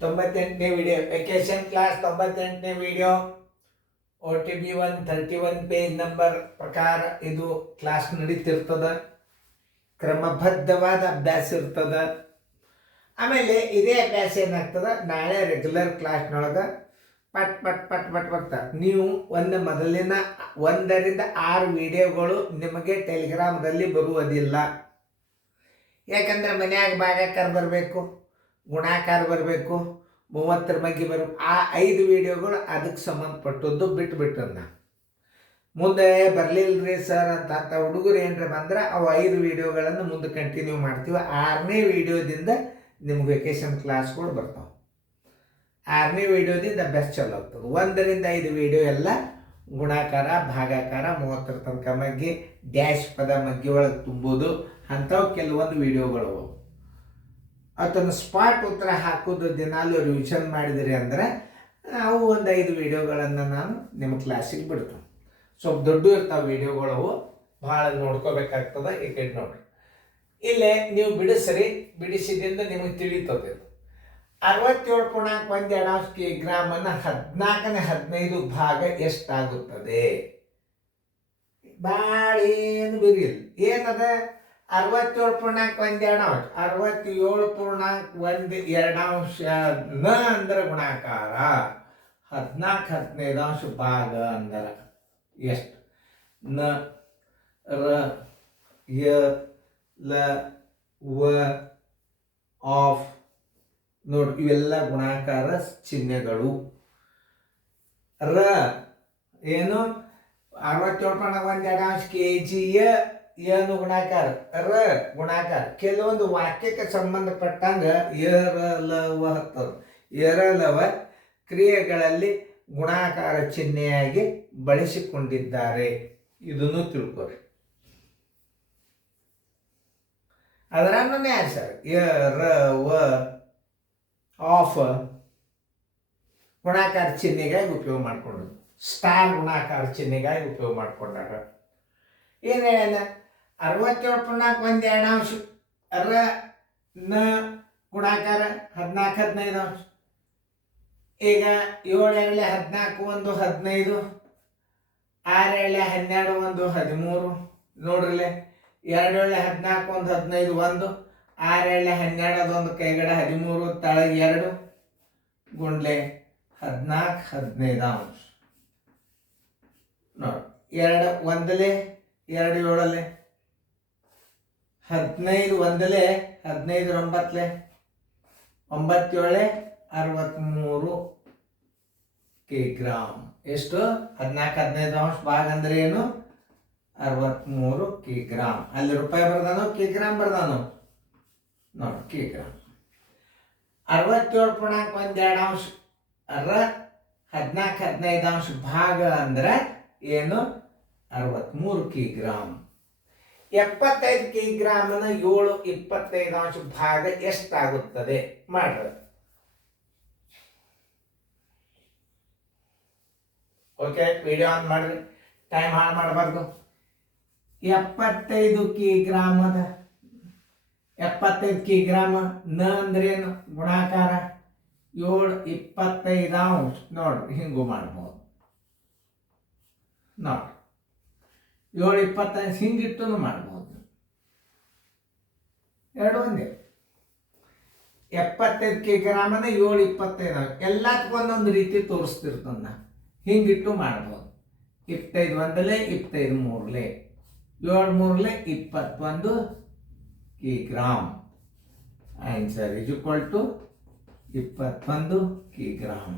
98ನೇ video vacation class 98ನೇ video OTB 131 page number ಪ್ರಕಾರ ಇದು ಕ್ಲಾಸ್ ನಡೀತಿರ್ತದ. ಕ್ರಮಬದ್ಧವಾದ ಅಭ್ಯಾಸ ಇರ್ತದ. ಆಮೇಲೆ ಇದೇ ಅಭ್ಯಾಸ ಏನಾಗ್ತದ, ನಾಳೆ ರೆಗ್ಯುಲರ್ ಕ್ಲಾಸ್ನೊಳಗೆ ಪಟ್ ಪಟ್ ಪಟ್ ಪಟ್ ಬರ್ತಾ ನೀವು ಮೊದಲಿನ 1 ರಿಂದ 6 ವಿಡಿಯೋಗಳು ನಿಮಗೆ ಟೆಲಿಗ್ರಾಮ್ದಲ್ಲಿ ಬರುವುದಿಲ್ಲ. ಯಾಕಂದ್ರೆ ಮನ್ಯಾಗ ಭಾಗಾಕಾರ ಬರಬೇಕು, ಗುಣಾಕಾರ ಬರಬೇಕು, 30ರ ಬಗ್ಗೆ ಬರಬೇಕು. ಆ 5 ವಿಡಿಯೋಗಳು ಅದಕ್ಕೆ ಸಂಬಂಧಪಟ್ಟದ್ದು ಬಿಟ್ಟುಬಿಟ್ಟನ್ನ. ಮುಂದೆ ಬರಲಿಲ್ಲರಿ ಸರ್ ಅಂತ ಹುಡುಗರು ಏನರ ಬಂದ್ರೆ ಅವು 5 ವಿಡಿಯೋಗಳನ್ನು ಮುಂದೆ ಕಂಟಿನ್ಯೂ ಮಾಡ್ತೀವಿ. 6ನೇ ವಿಡಿಯೋದಿಂದ ನಿಮ್ಗೆ ವೆಕೇಶನ್ ಕ್ಲಾಸ್ಗಳು ಬರ್ತಾವೆ. 6ನೇ ವಿಡಿಯೋದಿಂದ ಅಭ್ಯಾಸ ಚಲೋ ಆಗ್ತದೆ. 1 ರಿಂದ 5 ವಿಡಿಯೋ ಎಲ್ಲ ಗುಣಾಕಾರ, ಭಾಗಾಕಾರ, 30ರ ತನಕ ಮಗ್ಗಿ, ಡ್ಯಾಶ್ ಪದ ಮಗ್ಗಿ ಒಳಗೆ ತುಂಬೋದು ಅಂಥವು ಕೆಲವೊಂದು ವಿಡಿಯೋಗಳು. ಅದನ್ನು ಸ್ಪಾಟ್ ಉತ್ತರ ಹಾಕೋದು ದಿನಾಲು ರಿವಿಷನ್ ಮಾಡಿದಿರಿ ಅಂದರೆ ಅವು ಒಂದು 5 ವಿಡಿಯೋಗಳನ್ನು ನಾನು ನಿಮ್ಮ ಕ್ಲಾಸಿಗೆ ಬಿಡ್ತೇನೆ. ಸ್ವಲ್ಪ ದೊಡ್ಡ ಇರ್ತಾವೆ ವಿಡಿಯೋಗಳವು, ಭಾಳ ನೋಡ್ಕೋಬೇಕಾಗ್ತದೆ. ಈ ಕಡೆ ನೋಡ್ರಿ, ಇಲ್ಲೇ ನೀವು ಬಿಡಿಸಿದಿಂದ ನಿಮಗೆ ತಿಳಿತದೆ. 67.1 ಕಿಗ್ರಾಮನ್ನು 14ನೇ 15 ಭಾಗ ಎಷ್ಟಾಗುತ್ತದೆ? ಭಾಳ ಏನು ಬಿರಿಲ್ಲ. ಏನದ 67.1 67.1 ನ ಅಂದ್ರೆ ಗುಣಾಕಾರ, 14/15 ಭಾಗ ಅಂದ್ರೆ ಎಷ್ಟು? ನ, ರ, ಯ, ಲ, ವ, ಆಫ್ ನೋಡಿ, ಇವೆಲ್ಲ ಗುಣಾಕಾರ ಚಿಹ್ನೆಗಳು. ರ ಏನು 67.1 kg ಏನು ಗುಣಾಕಾರ, ರ ಗುಣಾಕಾರ. ಕೆಲವೊಂದು ವಾಕ್ಯಕ್ಕೆ ಸಂಬಂಧಪಟ್ಟಂಗೆ ಎರಲವ ಹತ್ತದ. ಎರಲವ ಕ್ರಿಯೆಗಳಲ್ಲಿ ಗುಣಾಕಾರ ಚಿಹ್ನೆಯಾಗಿ ಬಳಸಿಕೊಂಡಿದ್ದಾರೆ. ಇದನ್ನು ತಿಳ್ಕೊರಿ. ಅದರನ್ನೇ ಆನ್ಸರ್ ವ ಆಫ್ ಗುಣಾಕಾರ ಚಿಹ್ನೆಗಾಗಿ ಉಪಯೋಗ ಮಾಡಿಕೊಂಡು, ಸ್ಟಾರ್ ಗುಣಾಕಾರ ಚಿಹ್ನೆಗಾಗಿ ಉಪಯೋಗ ಮಾಡಿಕೊಂಡಾಗ. ಏನು ಹೇಳ 67.1 ರ ನ ಗುಣಾಕಾರ 14/15. ಈಗ 7 ಎಳೆ 14 1 15, 6 ಎಳೆ 12 1 13. ನೋಡ್ರಿಲೆ 2 ಎಳೆ 14 1 15 1, 6 ಎಳೆ 12 ಅದೊಂದು ಕೈಗಡೆ 13, ತಳಗೆ 2 ಗುಂಡ್ಲೆ 14/15. ನೋಡಿ 2 ಒಂದಲೆ 2 7 15 ಒಂದಲೆ 15 9 9 7 63 ಕಿಗ್ರಾಮ್. ಎಷ್ಟು? 14/15 ಭಾಗ ಅಂದ್ರೆ ಏನು? 63 ಕಿಗ್ರಾಮ್. ಅಲ್ಲಿ ರೂಪಾಯಿ ಬರ್ದಾನು, ಕಿಗ್ರಾಮ್ ಬರ್ದಾನು ನೋಡಿ, ಕಿಗ್ರಾಮ್. 67.1 ರ 14/15 ಭಾಗ ಅಂದ್ರೆ ಏನು? 63 ಕಿಗ್ರಾಮ್. 75 ಕಿಗ್ರಾಮನ 7/25 ಭಾಗ ಎಷ್ಟಾಗುತ್ತದೆ? ಮಾಡ್ರಿ. ಓಕೆ, ವಿಡಿಯೋ ಆನ್ ಮಾಡ್ರಿ, ಟೈಮ್ ಹಾಳು ಮಾಡಬಾರ್ದು. 75 ಕಿಗ್ರಾಮದ 75 ಕಿಗ್ರಾಮ ನ ಅಂದ್ರೇನು? ಗುಣಾಕಾರ 7/25. ನೋಡ್ರಿ, ಹಿಂಗೂ ಮಾಡ್ಬೋದು. ನೋಡ್ರಿ 7/25 ಹಿಂಗಿಟ್ಟು ಮಾಡ್ಬೋದು. ಎರಡು ಒಂದೇ. 75 ಕಿಗ್ರಾಮನ 7/25 ಎಲ್ಲದಕ್ಕೂ ಒಂದೊಂದು ರೀತಿ ತೋರಿಸ್ತಿರ್ತದ. ಹಿಂಗಿಟ್ಟು ಮಾಡ್ಬೋದು. 25 ಒಂದಲೆ 25 ಮೂರಲೆ 7 ಮೂರಲೆ 21 kilogram. Answer is equal to 21 kilogram.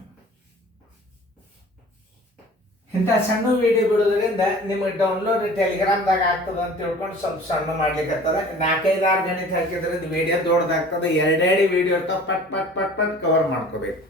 ಇಂಥ ಸಣ್ಣ ವಿಡಿಯೋ ಬಿಡೋದ್ರಿಂದ ನಿಮಗೆ ಡೌನ್ಲೋಡ್ ಟೆಲಿಗ್ರಾಮ್ದಾಗ ಆಗ್ತದೆ ಅಂತ ತಿಳ್ಕೊಂಡು ಸ್ವಲ್ಪ ಸಣ್ಣ ಮಾಡ್ಲಿಕ್ಕೆ 4-5 ಗಣಿತ ಹಾಕಿದ್ರೆ ವಿಡಿಯೋ ದೊಡ್ಡದಾಗ್ತದೆ. 2 ವಿಡಿಯೋ ಇರ್ತಾವೆ, ಪಟ್ ಪಟ್ ಪಟ್ ಪಟ್ ಕವರ್ ಮಾಡ್ಕೋಬೇಕು.